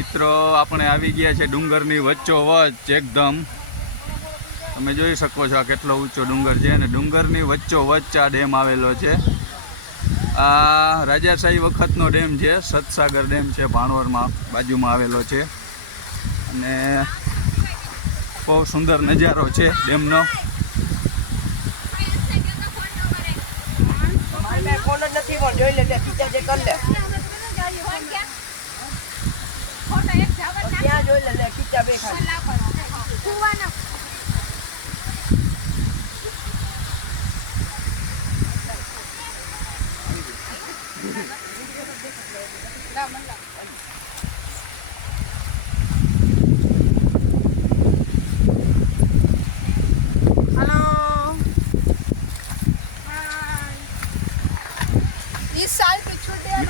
મિત્રો આપણે આવી ગયા છે ડુંગરની વચ્ચોવચ્ચ એકદમ. તમે જોઈ શકો છો આ કેટલો ઊંચો ડુંગર છે અને ડુંગરની વચ્ચોવચ્ચ આ ડેમ આવેલો છે. આ રાજાશાહી વખતનો ડેમ છે, સતસાગર ડેમ છે, ભાણવરમાં બાજુમાં આવેલો છે અને બહુ સુંદર નજારો છે ડેમનો.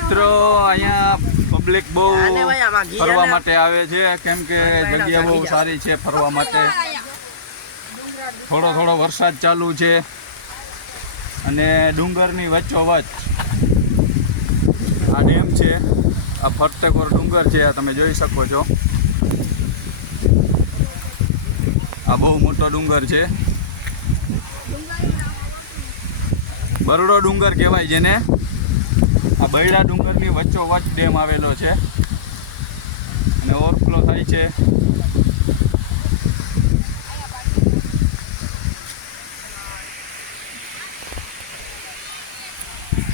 મિત્રો અહીંયા પબ્લિક બહુ ફરવા માટે આવે છે કેમ કે જગ્યા બહુ સારી છે ફરવા માટે. થોડો થોડો વરસાદ ચાલુ છે અને ડુંગરની વચ્ચોવચ્ચ આ ડેમ છે. આ ફરતેકોર ડુંગર છે, આ તમે જોઈ શકો છો. આ બહુ મોટો ડુંગર છે, બરડો ડુંગર કહેવાય જેને. આ બૈડા ડુંગરની વચ્ચોવચ્ચ ડેમ આવેલો છે અને ઓવરફ્લો થાય છે.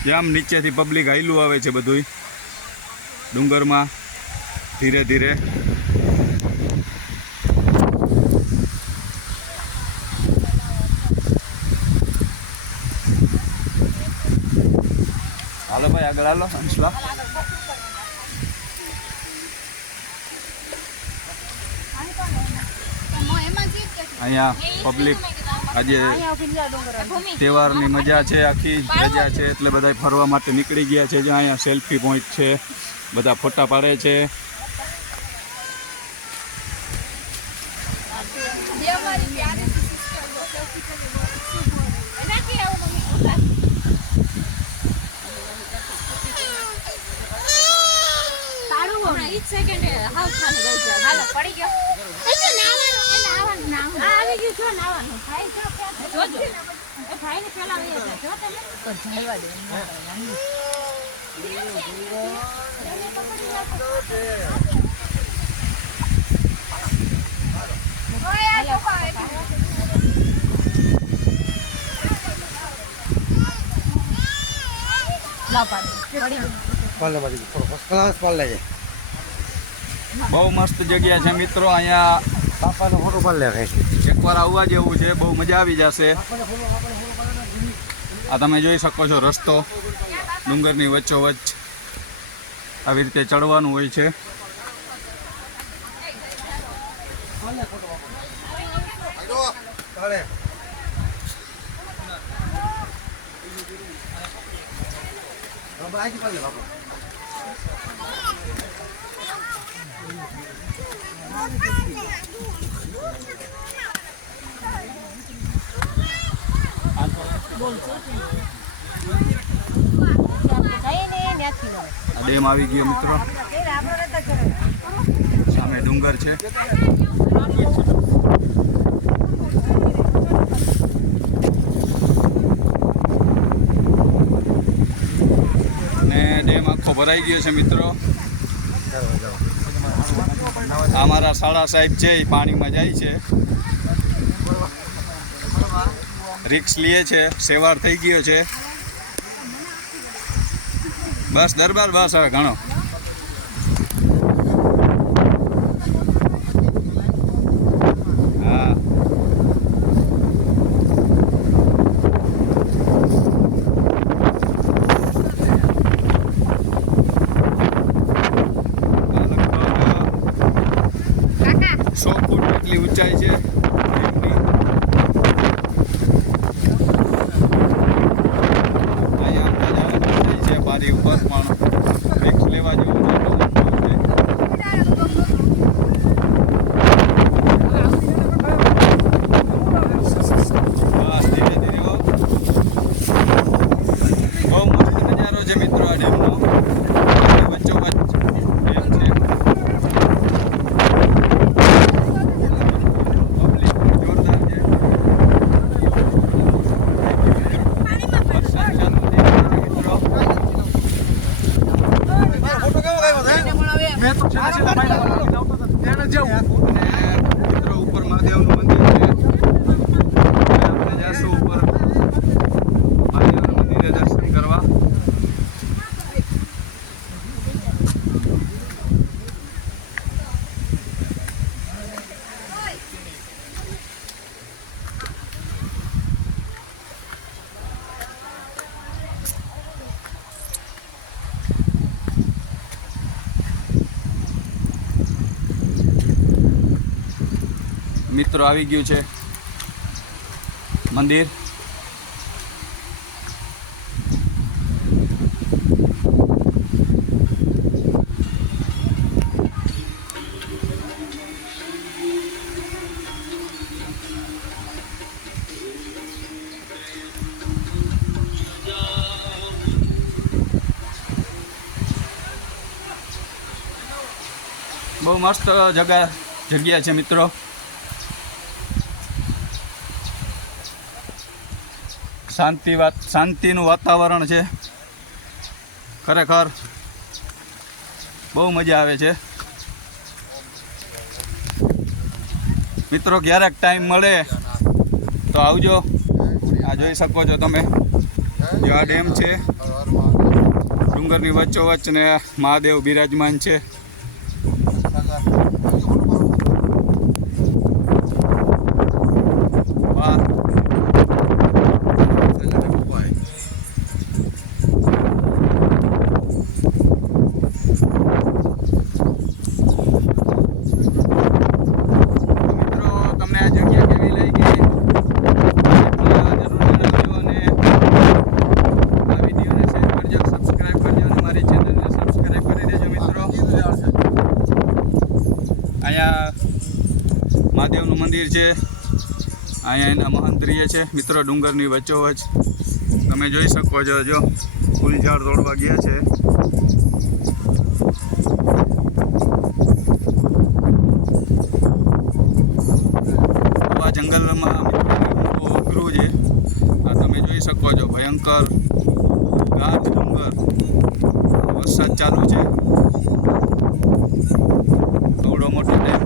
જામ નીચેથી પબ્લિક હાઈલું આવે છે બધું ડુંગરમાં ધીરે ધીરે. હાલો ભાઈ આગળ હાલો અંશલા. અહીંયા પબ્લિક આજે તહેવારની મજા છે, આખી રજા છે એટલે બધા ફરવા માટે નીકળી ગયા છે. જ્યાં અહીંયા સેલ્ફી પોઈન્ટ છે, બધા ફોટા પાડે છે. બહુ મસ્ત જગ્યા છે મિત્રો. અહીંયા એકવાર આવવા જેવું છે, બહુ મજા આવી જશે. આ તમે જોઈ શકો છો રસ્તો ડુંગરની વચ્ચોવચ્ચ આવી રીતે ચડવાનું હોય છે. ડેમ આવી ગયો મિત્રો, સામે ડુંગર છે. અને ડેમ આખો ભરાઈ ગયો છે મિત્રો. અમારા શાળા સાહેબ છે એ પાણીમાં જાય છે, રિક્સ લે છે, સેવાર થઈ ગયો છે. બસ દરબાર બસ હવે ઘણો. હા લગભગ 100 ફૂટ જેટલી ઊંચાઈ છે. બારી ઉપર પણ રિક્સ લેવા જેવું છે. બસ ધીરે ધીરે બહુ મસ્ત નજારો છે મિત્રો આ ડેમનો. વચ્ચોવચ્ચ ડેમ છે. મિત્રો ઉપર મહાદેવનું મંદિર છે. આપણે જઈશું ઉપર મહાદેવના મંદિરે દર્શન કરવા. મિત્રો આવી ગયું છે મંદિર. બહુ મસ્ત જગ્યા છે મિત્રો. શાંતિનું વાતાવરણ છે. ખરેખર બહુ મજા આવે છે મિત્રો. ક્યારેક ટાઈમ મળે તો આવજો. આ જોઈ શકો છો તમે, જો આ ડેમ છે, ડુંગરની વચ્ચોવચ્ચ ને મહાદેવ બિરાજમાન છે. મહાદેવનું મંદિર છે. અહીંયા એના મહંત રહીએ છે મિત્રો ડુંગરની વચ્ચોવચ્ચ. તમે જોઈ શકો છો, જો ફૂલ ઝાડ તોડવા ગયા છે. આ જંગલમાં મિત્રો અઘરું છે. આ તમે જોઈ શકો છો, ભયંકર ગાઢ ડુંગર. વરસાદ ચાલુ છે. આવડો મોટો ડેમ.